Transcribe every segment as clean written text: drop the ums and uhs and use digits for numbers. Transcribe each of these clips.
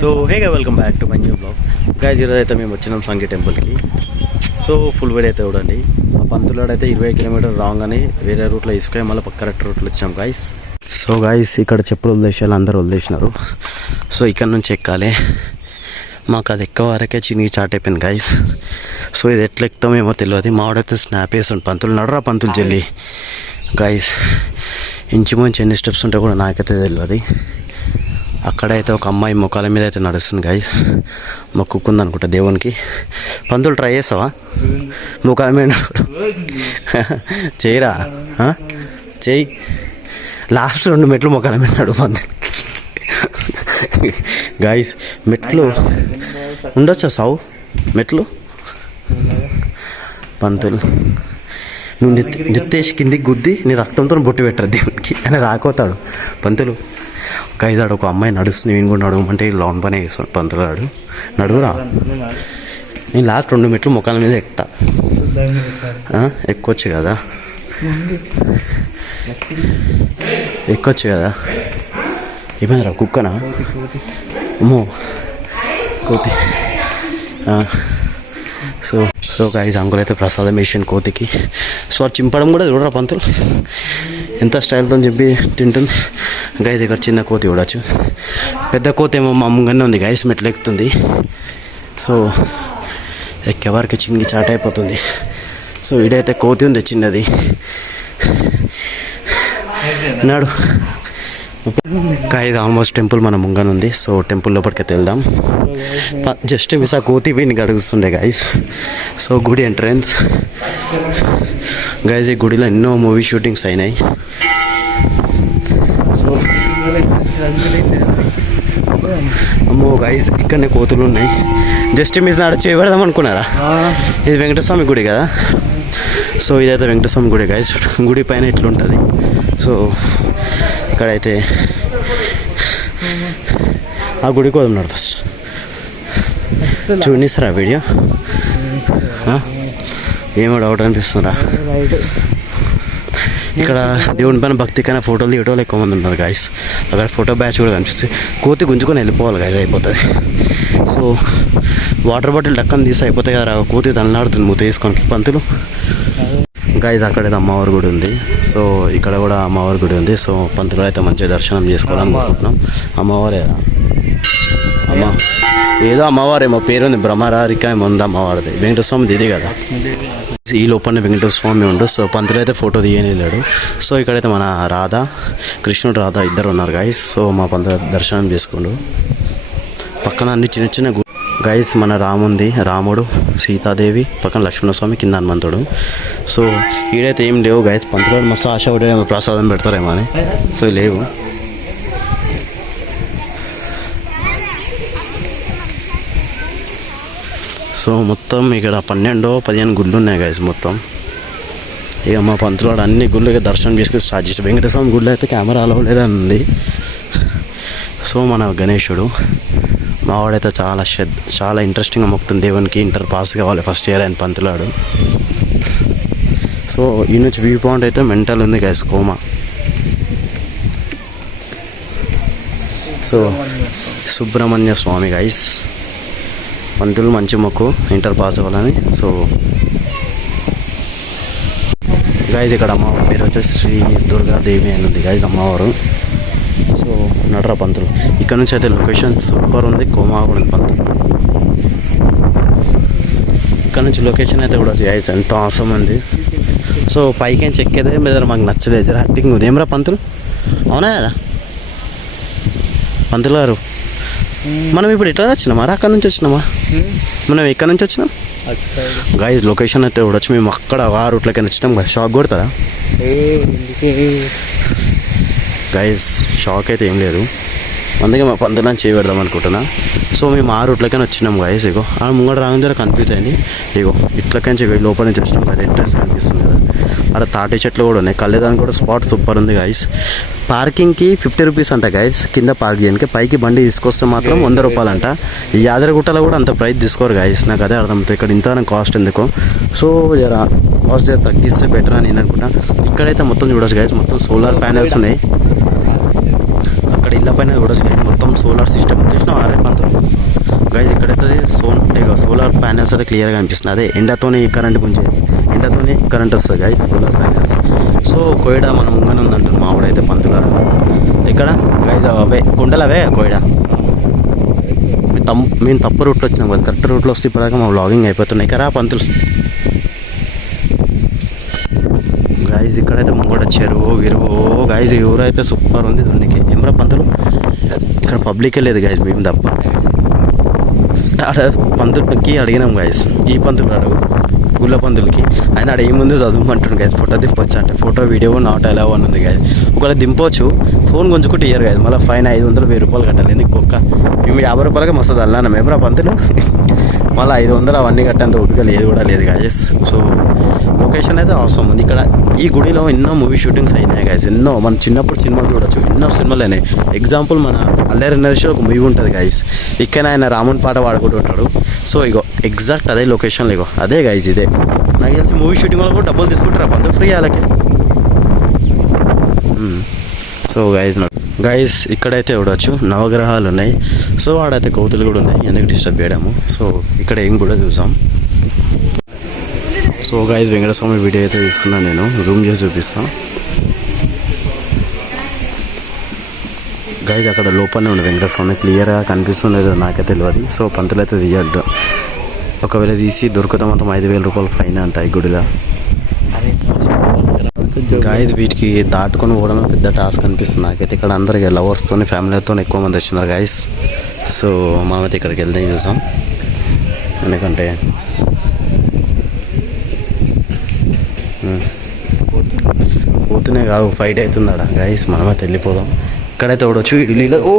So హేగా welcome back to my new blog. Guys ఈరోజు అయితే మేము వచ్చినాం సంగీ టెంపుల్కి. సో ఫుల్ వీడియో అయితే చూడండి. ఆ పంతులాడు అయితే 20 కిలోమీటర్ రాంగ్ అని వేరే రూట్లో తీసుకొని మళ్ళీ కరెక్ట్ రూట్లో వచ్చాం గాయస్. సో గాయస్ ఇక్కడ చెప్పులు వదిలేసారు, అందరూ వదిలేసినారు. సో ఇక్కడ నుంచి ఎక్కాలి. మాకు అది ఎక్క వరకే చినిగి చాట్ అయిపోయింది గాయస్. సో ఇది ఎట్లా ఎక్కుతామేమో తెలియదు. మావాడైతే స్నాప్ వేస్తుండు, పంతులు నడరా పంతులు చెల్లి గాయస్. ఇంచుమించు ఎన్ని స్టెప్స్ ఉంటే కూడా నాకైతే తెలియదు. అక్కడైతే ఒక అమ్మాయి ముఖాల మీద అయితే నడుస్తుంది గాయస్, మొక్కుకుంది అనుకుంటా దేవునికి. పంతులు ట్రై చేస్తావా ముఖాల మీద? చేయరా, చెయ్యి. లాస్ట్ 2 మెట్లు ముఖాల మీద నడు పంతులు గాయస్. మెట్లు ఉండొచ్చా సావు మెట్లు? పంతులు నువ్వు నిత్తేసి కిందికి గుద్ది నీ రక్తంతో బొట్టు పెట్టరు దేవునికి అని రాకపోతాడు పంతులు. కైదాడు ఒక అమ్మాయి నడుస్తుంది, నేను కూడా నడవమంటే లోన్ పని వేస్తాడు పంతులాడు. నడువురా, నేను లాస్ట్ 2 మెట్లు ముఖాల మీద ఎక్కుతా. ఎక్కొచ్చు కదా, ఎక్కొచ్చు కదా. ఏమైందిరా కుక్కనా? అమ్మో కోతి. సో గాయస్ అంకుల్ అయితే ప్రసాదం వేసాను కోతికి. సో అది చింపడం కూడా చూడరా పంతులు ఎంత స్టైల్తో చెప్పి తింటుంది గాయస్. ఇక్కడ చిన్న కోతి చూడచ్చు, పెద్ద కోతి ఏమో మా ముంగనే ఉంది గాయస్, మెట్లు ఎక్కుతుంది. సో ఎక్కేవారికి చిన్నగి చాట్ అయిపోతుంది. సో ఇడైతే కోతి ఉంది చిన్నది, నాడు గాయస్ ఆల్మోస్ట్ టెంపుల్ మన ముంగన ఉంది. సో టెంపుల్ లోపలికి వెళ్దాం. జస్ట్ మిస్ ఆ కోతి వీడిని అడుగుతుండే గాయస్. సో గుడి ఎంట్రన్స్ గాయస్. ఈ గుడిలో ఎన్నో మూవీ షూటింగ్స్ అయినాయి. సో అమ్మో గాయస్ ఇక్కడనే కోతులు ఉన్నాయి. జస్ట్ మిస్ నాడ చేయబడదాం అనుకున్నారా? ఇది వెంకటస్వామి గుడి కదా. సో ఇదైతే వెంకటస్వామి గుడి గాయస్. గుడి పైన ఇట్లుంటుంది. సో ఇక్కడైతే ఆ గుడికి వదులున్నాడు ఫస్ట్. చూడనిస్తారా వీడియో? ఏమో డౌట్ అనిపిస్తుందా? ఇక్కడ దేవుని పైన భక్తి కన్నా ఫోటోలు తీయటోళ్ళు ఎక్కువ మంది ఉన్నారు గాయస్. అక్కడ ఫోటో బ్యాచ్ కూడా కనిపిస్తుంది. కోతి గుంజుకొని వెళ్ళిపోవాలి గాయస్, అయిపోతుంది. సో వాటర్ బాటిల్ డక్కని తీసి అయిపోతాయి కదా. కోతి తనలాడుతుంది మూత తీసుకొని పంతులు గాయస్. అక్కడైతే అమ్మవారి గుడి ఉంది. సో ఇక్కడ కూడా అమ్మవారి గుడి ఉంది. సో పంతులు అయితే మంచిగా దర్శనం చేసుకోవాలనుకుంటున్నాం. అమ్మవారే అమ్మ ఏదో అమ్మవారేమో పేరుంది, బ్రహ్మరారిక ఏమో ఉంది అమ్మవారిది. వెంకటస్వామిది ఇది కదా. ఈ లోపల వెంకటస్వామి ఉండు. సో పంతులు అయితే ఫోటో తీయలేడు. సో ఇక్కడైతే మన రాధా, కృష్ణుడు రాధా ఇద్దరు ఉన్నారు గాయస్. సో మా పంతులు దర్శనం చేసుకుండు. పక్కన అన్ని చిన్న చిన్న గాయస్ మన రాముడు, సీతాదేవి, పక్కన లక్ష్మణస్వామి, కింద హనుమంతుడు. సో ఈడైతే ఏం లేవు గాయస్. పంతులు మస్తు ఆశ పడేమో ప్రసాదం పెడతారేమో అని. సో లేవు. సో మొత్తం ఇక్కడ 12-15 గుళ్ళు ఉన్నాయి గాయస్ మొత్తం. ఇక మా పంతులు అన్ని గుళ్ళకి దర్శనం చేసుకుని స్టార్ట్ చేసి. వెంకటస్వామి గుళ్ళు అయితే కెమెరా అలౌ లేదని ఉంది. సో మన గణేశుడు మావాడైతే చాలా ఇంట్రెస్టింగ్గా మొక్కుతుంది దేవునికి. ఇంటర్ పాస్ కావాలి ఫస్ట్ ఇయర్ ఆయన పంతులాడు. సో ఈ నుంచి వ్యూ పాయింట్ అయితే మెంటల్ ఉంది గైస్, కోమా. సో సుబ్రహ్మణ్య స్వామి గైస్, పంతులు మంచి మొక్కు ఇంటర్ పాస్ అవ్వాలని. సో గైజ్ ఇక్కడ అమ్మవారి పేరు వచ్చేసి శ్రీ దుర్గాదేవి అని ఉంది గైజ్ అమ్మవారు. సో నడరా పంతులు. ఇక్కడ నుంచి అయితే లొకేషన్ సూపర్ ఉంది, కోమా కూడా ఉంది పంతులు. ఇక్కడ నుంచి లొకేషన్ అయితే కూడా గైజ్ ఎంతో అవసరం ఉంది. సో పైకి చెక్కేదే మీద మాకు నచ్చలేదు, హట్టింగ్ ఉంది. ఏమరా పంతులు, అవునా కదా పంతులు గారు? మనం ఇప్పుడు ఎట్లా వచ్చినామా? అక్కడ నుంచి వచ్చినామా? మనం ఎక్కడ నుంచి వచ్చినాం గైజ్? లొకేషన్ అయితే చూడొచ్చు. మేము అక్కడ ఆ రూట్లోకి వచ్చినాం కదా. షాక్ కొడతారా గైజ్? షాక్ అయితే ఏం లేదు, అందుకే మా పంతులని చేయబెడదాం అనుకుంటున్నా. సో మేము ఆ రూట్లోకైనా వచ్చినాం గైజ్. ఇగో ఆ ముంగడ రాగానే జర కన్ఫ్యూజ్ అయింది. ఇగో ఇట్లకంచి లోపల నుంచి వచ్చినాం కదా, ఎంట్రన్స్ కనిపిస్తుంది కదా. అక్కడ తాటి చెట్లు కూడా ఉన్నాయి, కళ్ళేదానికి కూడా స్పాట్ సూపర్ ఉంది గైజ్. పార్కింగ్కి 50 రూపీస్ అంట గైజ్, కింద పార్క్ చేయడానికి. పైకి బండి తీసుకొస్తే మాత్రం 100 రూపాయలు అంట. ఈ యాదగిరిగుట్టలో కూడా అంత ప్రైస్ తీసుకోరు గైజ్, నాకు అదే అర్థమవుతుంది. ఇక్కడ ఇంత కాస్ట్ ఎందుకు? సో జర కాస్ట్ తగ్గిస్తే బెటర్ అని నేను అనుకుంటా. ఇక్కడైతే మొత్తం చూడొచ్చు గైజ్, మొత్తం సోలార్ ప్యానెల్స్ ఉన్నాయి. అక్కడ ఇళ్ళ పైన చూడొచ్చు గైజ్, మొత్తం సోలార్ సిస్టమ్. చూసినా గైస్ ఇక్కడైతే సోలార్ ప్యానెల్స్ అయితే క్లియర్గా కనిపిస్తుంది. అదే ఎండతోనే కరెంట్ గుంజేది, ఎండతోనే కరెంట్ వస్తుంది guys solar panels. So Koida మనం ముంగనే ఉందంటారు మావిడైతే పంతులారు. ఇక్కడ గైస్ అవే కొండలు అవే కోయిడా. మేము తప్పు రూట్లో వచ్చినాం కదా, కరెక్ట్ రూట్లో వస్తే ఇప్పటిదాకా మా వ్లాగింగ్ అయిపోతున్నాయి కదా పంతులు. గైజ్ ఇక్కడైతే ముంగడ చెరువు విరువు గైజ్ ఈ ఊరు అయితే సూపర్ ఉంది. దానికి ఏమరా పంతులు ఇక్కడ పబ్లికే లేదు గైజ్, మేము తప్ప. ఆడ పంతులకి అడిగినాం గైజ్, ఈ పంతులు అడుగు గుళ్ళ పంతులకి, ఆయన ఆడ ఏముంది చదువుమంటాడు గైజ్. ఫోటో దింపొచ్చు అంటే ఫోటో వీడియో నాట్ అలౌ అని ఉంది గైజ్. ఒకవేళ దింపొచ్చు, ఫోన్ గుంజుకుంటే ఇయ్యరు గైజ్, మళ్ళీ ఫైన్ 500 1000 కట్టాలి. ఎందుకు ఒక్క మేము 50 రూపాయలకే మస్తు అల్లాను మేమరా పంతులు, మళ్ళీ 500 అవన్నీ కట్టేంత ఓపిక లేదు కూడా లేదు గైజ్. సో లొకేషన్ అయితే అవసరం ఉంది. ఇక్కడ ఈ గుడిలో ఎన్నో మూవీ షూటింగ్స్ అయినాయి గైజ్, ఎన్నో మన చిన్నప్పుడు సినిమాలు చూడొచ్చు, ఎన్నో సినిమాలు అయినాయి. ఎగ్జాంపుల్ మన అల్లరి నరేష్ ఒక మూవీ ఉంటుంది గైజ్, ఇక్కడ ఆయన రాముని పాట పాడుకుంటుంటాడు. సో ఇగో ఎగ్జాక్ట్ అదే లొకేషన్లో ఇగో అదే గైజ్, ఇదే నాకు తెలిసి మూవీ షూటింగ్ వల్ల కూడా డబ్బులు తీసుకుంటారా పంతులు ఫ్రీ వాళ్ళకి. సో గైజ్ ఇక్కడైతే చూడవచ్చు నవగ్రహాలు ఉన్నాయి. సో ఆడైతే కోతులు కూడా ఉన్నాయి, ఎందుకు డిస్టర్బ్ చేయడము. సో ఇక్కడ ఏం కూడా చూసాం. సో గైజ్ వెంకటస్వామి వీడియో అయితే తీస్తున్నాను, నేను జూమ్ చేసి చూపిస్తాను గైజ్. అక్కడ లోపలనే ఉండే వెంకటస్వామి క్లియర్గా కనిపిస్తుండేదో నాకే తెలియదు. సో పంతులు అయితే తీయద్దు, ఒకవేళ తీసి దొరికితే మొత్తం 5000 రూపాయలు ఫైన్ అంట ఈ గుడిలో. గైజ్ వీటికి దాటుకొని పోవడం పెద్ద టాస్క్ అనిపిస్తుంది నాకైతే. ఇక్కడ అందరికి లవర్స్తో ఫ్యామిలీతో ఎక్కువ మంది వచ్చినారు గైజ్. సో మనమైతే ఇక్కడికి వెళ్తే చూసాం, ఎందుకంటే పోతూనే కాదు ఫైట్ అవుతుంది ఆడ గైస్. మనమైతే వెళ్ళిపోదాం. ఇక్కడైతే చూడవచ్చు ఇడ్లీలో ఓ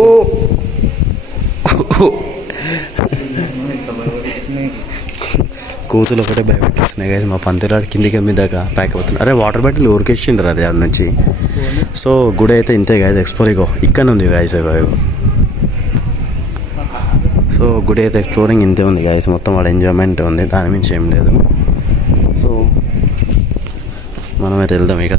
కూతులు ఒకటే భయపెట్టిస్తున్నాయి గైస్. మా పంతిరాడు కిందికి మీదాకా ప్యాక్ అవుతుంది. అరే వాటర్ బాటిల్ ఊరికేసిండ్రు అది ఆడ నుంచి. సో గుడి అయితే ఇంతే గైస్, ఎక్స్ప్లోర్ ఇగో ఇక్కడ ఉంది గైస్. సో గుడి అయితే ఎక్స్ప్లోరింగ్ ఇంతే ఉంది గైస్, మొత్తం వాడు ఎంజాయ్మెంట్ ఉంది, దాని మించి ఏం లేదు. సో మనమైతే వెళ్దాం ఇక.